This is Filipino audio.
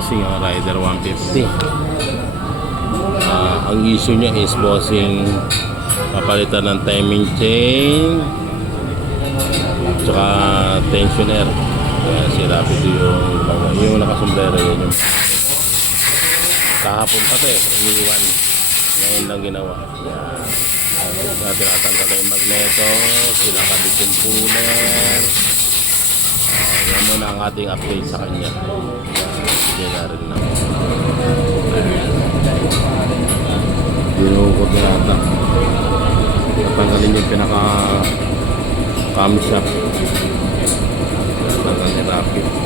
bossing, ang Rider 150. Ang issue niya is bossing, papalitan ng timing chain tsaka tensioner. Kaya sira ito yung nakasombrero. Yan yung kahapon pa ito iniwan, ngayon lang ginawa. Yan, tinatanggal na yung magneto, kinakabit yung puller. Yan muna ang ating update sa kanya. Hindi na rin na dinukot na yata. Natanggalin yung pinaka camshaft. Natanggal ni Rapid.